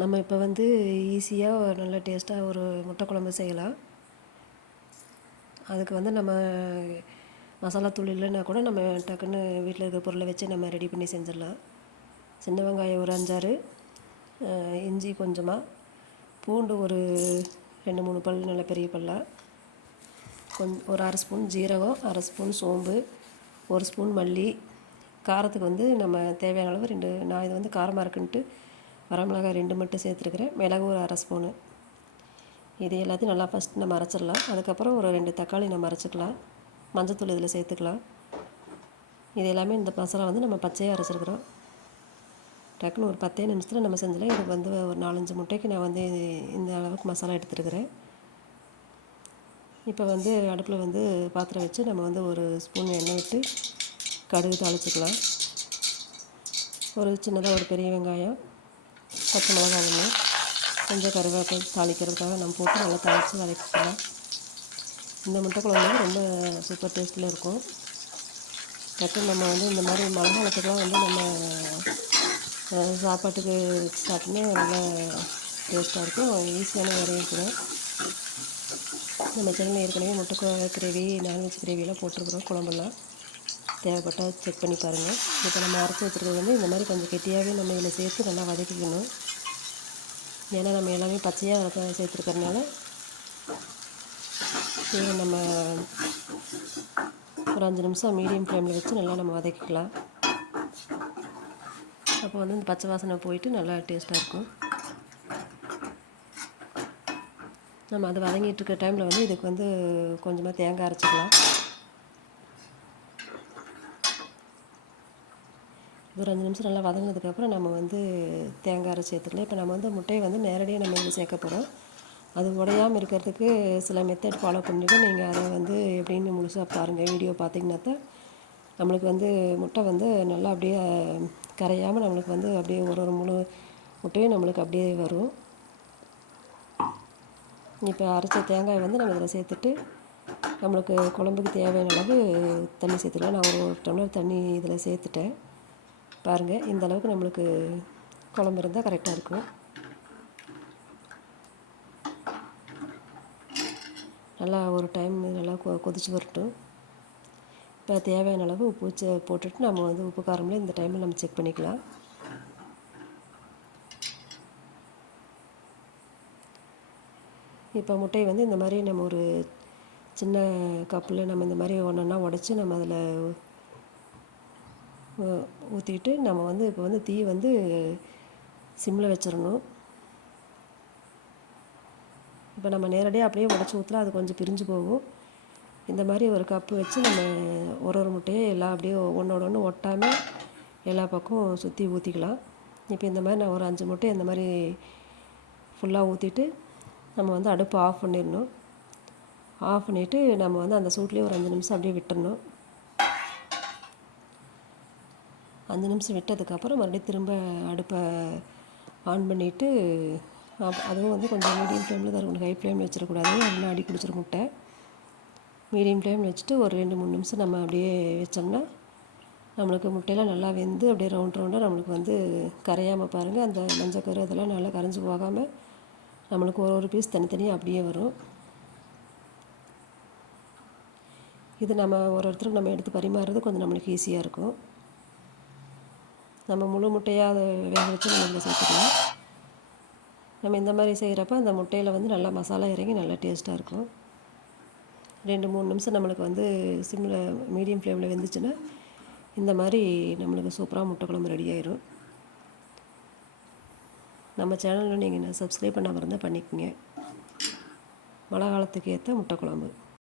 நம்ம இப்போ வந்து ஈஸியாக நல்ல டேஸ்ட்டாக ஒரு முட்டை குழம்பு செய்யலாம். அதுக்கு வந்து நம்ம மசாலா தூள் இல்லைன்னா கூட நம்ம டக்குன்னு வீட்டில் இருக்கிற பொருளை வச்சு நம்ம ரெடி பண்ணி செஞ்சிடலாம். சின்ன வெங்காயம் ஒரு அஞ்சாறு இஞ்சி கொஞ்சமாக பூண்டு ஒரு ரெண்டு மூணு பல் நல்ல பெரிய பல்லாக கொஞ் ஒரு அரை ஸ்பூன் ஜீரகம் அரை ஸ்பூன் சோம்பு ஒரு ஸ்பூன் மல்லி காரத்துக்கு வந்து நம்ம தேவையான அளவு ரெண்டு நான் இது வந்து காரமாக இருக்குன்ட்டு வரமிளகாய் ரெண்டு மட்டும் சேர்த்துருக்குறேன். மிளகு ஒரு அரை ஸ்பூனு. இது எல்லாத்தையும் நல்லா ஃபஸ்ட் நம்ம அரைச்சிடலாம். அதுக்கப்புறம் ஒரு ரெண்டு தக்காளி நம்ம அரைச்சிக்கலாம். மஞ்சத்தூள் இதில் சேர்த்துக்கலாம். இது எல்லாமே இந்த மசாலா வந்து நம்ம பச்சையாக அரைச்சிருக்கிறோம். டக்குன்னு ஒரு பத்தே நிமிஷத்தில் நம்ம செஞ்சிடலாம் இதுக்கு வந்து ஒரு நாலஞ்சு முட்டைக்கு நான் வந்து இந்த அளவுக்கு மசாலா எடுத்துருக்கிறேன். இப்போ வந்து அடுப்பில் வந்து பாத்திரம் வச்சு நம்ம வந்து ஒரு ஸ்பூன் எண்ணெய் விட்டு கடுகு தாளிச்சிக்கலாம். ஒரு சின்னதாக ஒரு பெரிய வெங்காயம். பச்சை மிளகாய் ஒன்று கொஞ்சம் கருவேப்பிலை தாளிக்கிறதுக்காக நம்ம போட்டு நல்லா தாளித்து வதக்கிக்கலாம். இந்த முட்டை குழம்பு ரொம்ப சூப்பர் டேஸ்ட்டில் இருக்கும். டக்கு நம்ம வந்து இந்த மாதிரி மழை காலத்துக்குலாம் வந்து நம்ம சாப்பாட்டுக்கு சாப்பிட்னா நல்லா டேஸ்ட்டாக இருக்கும். ஈஸியான வேலையும் கூட. நம்ம சேனலில் ஏற்கனவே முட்டை கிரேவி நான்வெஜ் கிரேவியெல்லாம் போட்டிருக்குறோம் குழம்புலாம் தேவைப்பட்டால் செக் பண்ணி பாருங்கள் இப்போ நம்ம அரைச்சி வச்சுருக்கிறது வந்து இந்த மாதிரி கொஞ்சம் கெட்டியாகவே நம்ம இதில் சேர்த்து நல்லா வதக்கிக்கணும். ஏன்னா நம்ம எல்லாமே பச்சையாக அரைச்ச சேர்த்துருக்கறனால இது நம்ம ஒரு அஞ்சு நிமிஷம் மீடியம் ஃப்ளேமில் வச்சு நல்லா நம்ம வதக்கிக்கலாம். அப்போ வந்து இந்த பச்சை வாசனை போயிட்டு நல்லா டேஸ்ட்டாக இருக்கும். நம்ம அது வதங்கிட்டு இருக்க டைமில் வந்து இதுக்கு வந்து கொஞ்சமாக தேங்காய் அரைச்சிக்கலாம். ஒரு அஞ்சு நிமிஷம் நல்லா வதங்கினதுக்கப்புறம் நம்ம வந்து தேங்காய் அரைச்சி சேர்த்துக்கலாம் இப்போ நம்ம வந்து முட்டையை வந்து நேரடியாக நம்ம வந்து சேர்க்க போகிறோம் அது உடையாமல் இருக்கிறதுக்கு சில மெத்தட் ஃபாலோ பண்ணிவிட்டு நீங்கள் அதை வந்து எப்படின்னு முழுசாக பாருங்கள் வீடியோ பார்த்தீங்கன்னா தான் நம்மளுக்கு வந்து முட்டை வந்து நல்லா அப்படியே கரையாமல் நம்மளுக்கு வந்து அப்படியே ஒரு ஒரு முழு முட்டையும் நம்மளுக்கு அப்படியே வரும். இப்போ அரைச்ச தேங்காய் வந்து நம்ம இதில் சேர்த்துட்டு நம்மளுக்கு குழம்புக்கு தேவையான அளவு தண்ணி சேர்த்துக்கலாம். நான் ஒரு டம்ளர் தண்ணி இதில் சேர்த்துட்டேன். பாருங்கள் இந்த அளவுக்கு நம்மளுக்கு குழம்பு இருந்தால் கரெக்டாக இருக்கும். நல்லா ஒரு டைம் நல்லா கொ கொதிச்சு வரட்டும். இப்போ தேவையான அளவு உப்பு வச்சு போட்டுட்டு நம்ம வந்து உப்பு காரம்ல இந்த டைமில் நம்ம செக் பண்ணிக்கலாம். இப்போ முட்டையை வந்து இந்த மாதிரி நம்ம ஒரு சின்ன கப்பில் நம்ம இந்த மாதிரி ஒன்றா உடச்சி நம்ம அதில் ஊற்றிட்டு நம்ம வந்து இப்போ வந்து தீ வந்து சிம்மில் வச்சிடணும். இப்போ நம்ம நேரடியாக அப்படியே உடச்சி ஊற்றினா அது கொஞ்சம் பிரிஞ்சு போகும். இந்த மாதிரி ஒரு கப்பு வச்சு நம்ம ஒரு ஒரு முட்டையை எல்லாம் அப்படியே ஒன்றோட ஒன்று ஒட்டாமல் எல்லா பக்கம் சுற்றி ஊற்றிக்கலாம் இப்போ இந்த மாதிரி நான் ஒரு அஞ்சு முட்டை இந்த மாதிரி ஃபுல்லாக ஊற்றிட்டு நம்ம வந்து அடுப்பு ஆஃப் பண்ணிடணும். ஆஃப் பண்ணிவிட்டு நம்ம வந்து அந்த சூட்லேயே ஒரு அஞ்சு நிமிஷம் அப்படியே விட்டுறணும். அஞ்சு நிமிஷம் விட்டதுக்கப்புறம் மறுபடியும் திரும்ப அடுப்பை ஆன் பண்ணிவிட்டு அதுவும் வந்து கொஞ்சம் மீடியம் ஃப்ளேமில் தான் இருக்கணும் ஹை ஃப்ளேமில் வச்சிடக்கூடாது. அப்படின்னா அடி பிடிச்சிரு முட்டை. மீடியம் ஃப்ளேமில் வச்சுட்டு ஒரு ரெண்டு மூணு நிமிஷம் நம்ம அப்படியே வச்சோம்னா நம்மளுக்கு முட்டையெல்லாம் நல்லா வெந்து அப்படியே ரவுண்ட் ரவுண்டாக நம்மளுக்கு வந்து கரையாமல் பாருங்கள் அந்த மஞ்சக்கரு அதெல்லாம் நல்லா கரைஞ்சி போகாமல் நம்மளுக்கு ஒரு ஒரு பீஸ் தனித்தனியாக அப்படியே வரும். இது நம்ம ஒரு ஒருத்தருக்கு நம்ம எடுத்து பரிமாறுறது கொஞ்சம் நம்மளுக்கு ஈஸியாக இருக்கும். நம்ம முழு முட்டையாக அதை வேக வச்சு நம்ம இதில் சேர்த்துக்கலாம். நம்ம இந்த மாதிரி செய்கிறப்ப அந்த முட்டையில் வந்து நல்லா மசாலா இறங்கி நல்லா டேஸ்ட்டாக இருக்கும். ரெண்டு மூணு நிமிஷம் நம்மளுக்கு வந்து சிம்மில் மீடியம் ஃப்ளேமில் வெந்துச்சுன்னா இந்த மாதிரி நம்மளுக்கு சூப்பராக முட்டை குழம்பு ரெடி ஆயிரும். நம்ம சேனலில் நீங்கள் சப்ஸ்கிரைப் பண்ணாமல் இருந்தால் பண்ணிக்கோங்க. மழை காலத்துக்கு ஏற்ற முட்டை குழம்பு.